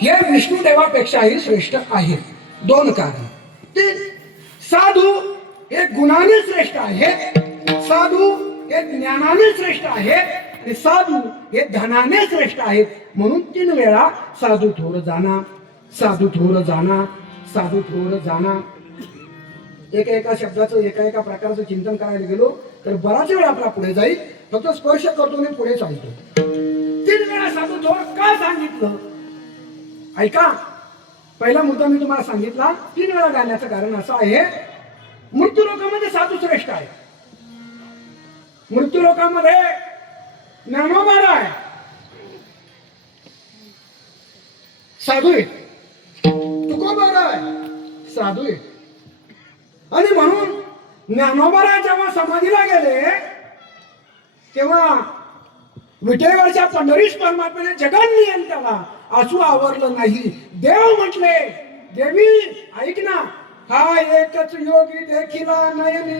हे विष्णुदेवापेक्षाही श्रेष्ठ आहेत. दोन कारण. तीन, साधू हे गुणाने श्रेष्ठ आहेत, साधू हे ज्ञानाने श्रेष्ठ आहेत, आणि साधू हे धनाने श्रेष्ठ आहेत. म्हणून 3 वेळा साधू थोर जाना, साधू थोर जाना, साधू थोर जाना. एका शब्दाचं एका प्रकारचं चिंतन करायला गेलो तर बराच वेळ आपला पुढे जाईल. फक्त स्पर्श करतो आणि पुढे चालतो. 3 वेळा साधू थोर का सांगितलं ऐका. पहिला मुद्दा मी तुम्हाला सांगितला. 3 वेळा गाण्याचं कारण असं आहे, मृत्यू लोकांमध्ये साधू श्रेष्ठ आहे. मृत्यू लोकांमध्ये ज्ञानोबा आहे, साधू आहे. तुकोबा आहे, साधू आहे. आणि म्हणून ज्ञानोबा जेव्हा समाधीला गेले तेव्हा विठेवरच्या पंढरीश परमात्म्याने जगात त्याला आसू आवरलं नाही. देव म्हटले, देवी ऐक ना, हा एकच योगी देखिला नयनी.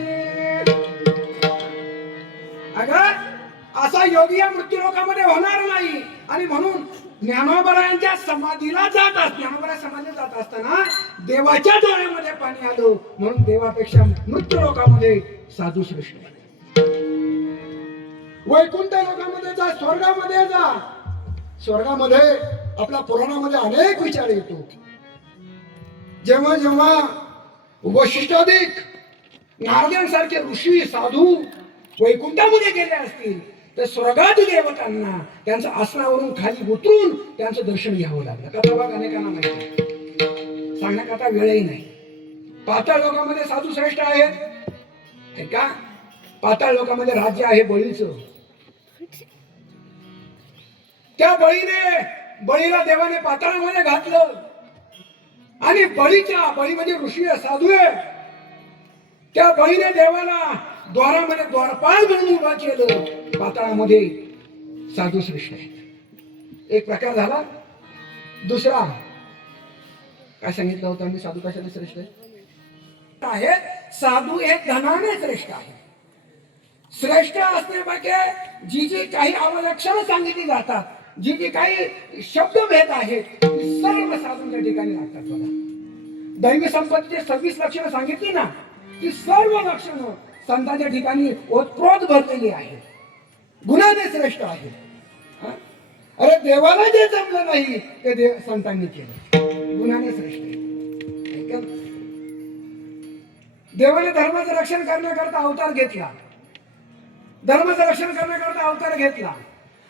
अगं असा योगी या मृत्यू लोकांमध्ये होणार नाही. आणि म्हणून ज्ञानोबरायांच्या समाधीला ज्ञानोबरा समाधीला जात असताना देवाच्या डोळ्यामध्ये पाणी आलं. म्हणून देवापेक्षा मृत्यू लोकांमध्ये साधू श्रेष्ठ. वैकुंठ लोकांमध्ये जा, स्वर्गामध्ये जा. स्वर्गामध्ये आपल्या पुराणामध्ये अनेक विचार येतो. जेव्हा जेव्हा वशिष्ठादिक नारदांसारखे ऋषी साधू वैकुंठामध्ये गेले असतील तर स्वर्गात देवतांना त्यांच्या आसनावरून खाली उतरून त्यांचं दर्शन घ्यावं लागलं. कथा भाग अनेकांना माहिती, सांगण्याकरता वेळही नाही. पाताळ लोकांमध्ये साधू श्रेष्ठ आहेत. का पाताळ लोकांमध्ये राज्य आहे बळीचं. त्या बळीला देवाने पाताळामध्ये घातलं. आणि बळी म्हणजे ऋषी साधू आहे. त्या बळीने देवाला द्वारामध्ये द्वारपाल म्हणून उभा केलं. पाताळामध्ये साधू श्रेष्ठ आहेत. एक प्रकार झाला. दुसरा काय सांगितलं होतं मी, साधू कशाने श्रेष्ठ आहे? साधू हे धनाने श्रेष्ठ आहे. श्रेष्ठ असण्यापैकी जी काही अवलक्षणं सांगितली जातात, जी काही शब्दभेद आहेत, सर्व साधूंच्या ठिकाणी लागतात. बघा, दैवी संपत्तीची 26 लक्षणं सांगितली ना, ती सर्व लक्षणं संतांच्या ठिकाणी ओतप्रोत भरलेली आहे. गुणाने श्रेष्ठ आहे. अरे देवाला जे जमलं नाही ते संतांनी केलं. गुणाने श्रेष्ठ आहे. देवाने धर्माचं रक्षण करण्याकरता अवतार घेतला. धर्माचं रक्षण करण्याकरता अवतार घेतला.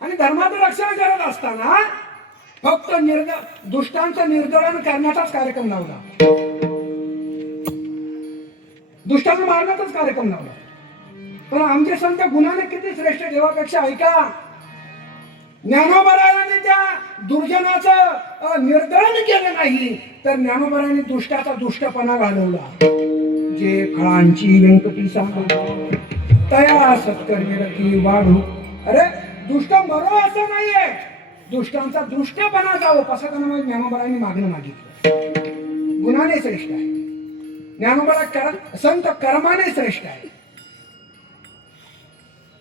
आणि धर्माचं रक्षण करत असताना फक्त दुष्टांचं निर्दलन करण्याचाच कार्यक्रम लावला. दुष्टांना मारण्याचाच कार्यक्रम लावला. पण आमचे संत गुणाने किती श्रेष्ठ देवापेक्षा ऐका. ज्ञानोबरायाने त्या दुर्जनाचं निर्दलन केलं नाही तर ज्ञानोबरायाने दुष्टाचा दुष्टपणा घालवला. जे फळांची व्यंकटी सांग तया सत्कर्मी वाढू. अरे दुष्ट मरो असं नाहीये, दुष्टांचा दुष्टपणा जावं पसरताना ज्ञानोबरायांनी मागणं मागितलं. गुणाने श्रेष्ठ आहे. ज्ञानोबा संत कर्माने श्रेष्ठ आहे.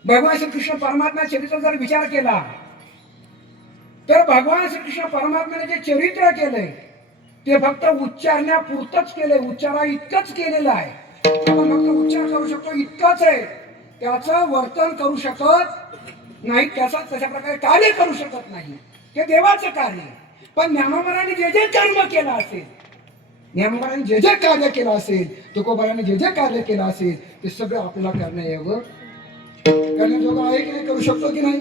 भगवान श्रीकृष्ण परमात्मा चरित्र जर विचार केला तर भगवान श्रीकृष्ण परमात्म्याने जे चरित्र केलंय ते फक्त उच्चारण्यापुरतच केलंय. उच्चारा इतकंच केलेलं आहे. आपण फक्त उच्चार करू शकतो इतकंच आहे. त्याचं वर्तन करू शकत नाही, त्याचा तशा प्रकारे कार्य करू शकत नाही. ते देवाचं कार्य. पण ज्ञानोबराने जे जे कर्म केलं असेल, ज्ञानोबराने जे जे कार्य केलं असेल, तुकोबाराने जे जे कार्य केलं असेल ते सगळं आपल्याला करण्यायोग्य करण्याजोगं आहे की नाही, करू शकतो की नाही.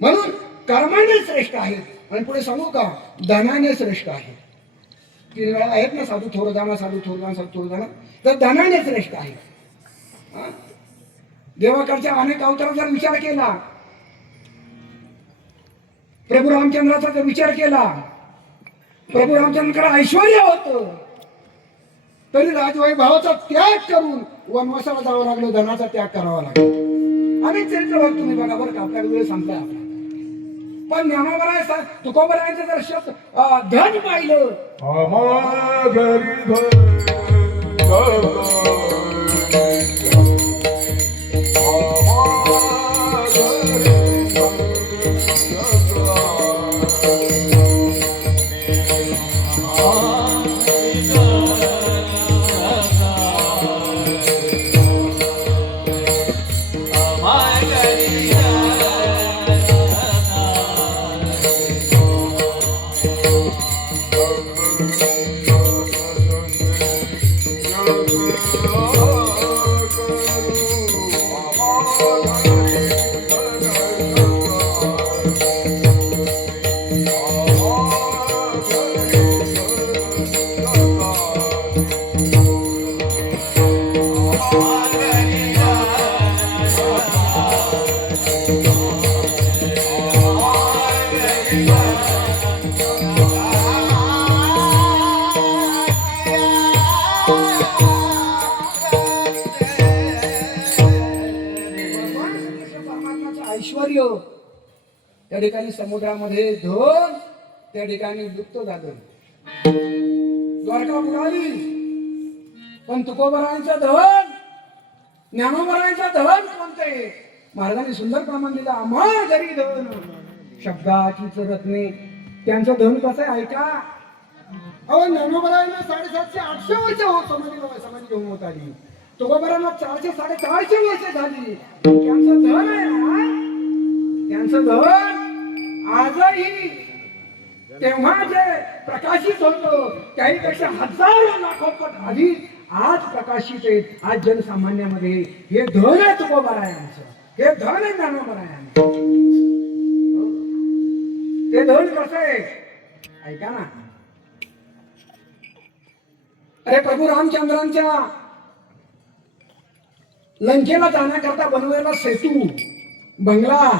म्हणून कर्माने श्रेष्ठ आहेत. आणि पुढे सांगू का, धनाने श्रेष्ठ आहे. 3 वेळा आहेत ना, साधू थोर जाणं, साधू थोर जाणं, साधू थोर जाणं. तर धनाने श्रेष्ठ आहे. देवाकडच्या अनेक अवताराचा जर विचार केला, प्रभू रामचंद्राचा जर विचार केला, प्रभू रामचंद्राकडे ऐश्वर्य होतं तरी राजवैभवाचा त्याग करून वनवासाला जावं लागलं, धनाचा त्याग करावा लागला. अनेक चरित्र तुम्ही बघा बरं का, आपल्या वेळ सांगताय आपला. पण ज्ञानोबा तुकोबरायांचं जर शब्द धन पाहिलं, परमात्माचं ऐश्वर्य त्या ठिकाणी समुद्रामध्ये धन, त्या ठिकाणी लुप्त झालं. द्वारका बुडाली, पण तुकोबरायांचं धन, ज्ञानोबरायांचं धन कोणते? महाराजांनी सुंदर प्रमाण दिलं. आम्हा जरी धन शब्दाचीच रत्ने, त्यांचं धन कसं आहे ऐका. अहो ज्ञानोबरायांना 750-800 वर्ष समाधी घेऊन होत आली. तुकोबरांना 400-450 वर्ष झाली. त्यांचं धन आहे ना, त्यांचं धन आजही तेव्हा जे प्रकाशित होतं त्याहीपेक्षा हजारो लाखो पट अधिक आज प्रकाशित आहे. आज जनसामान्यामध्ये हे धन आहे तुकोबरायांचं, हे धन आहे ज्ञानोबरायांचं. ते धन कसं आहे ऐका ना. अरे प्रभू रामचंद्रांच्या लंकेला जाण्याकरता बनवलेला सेतू, बंगला,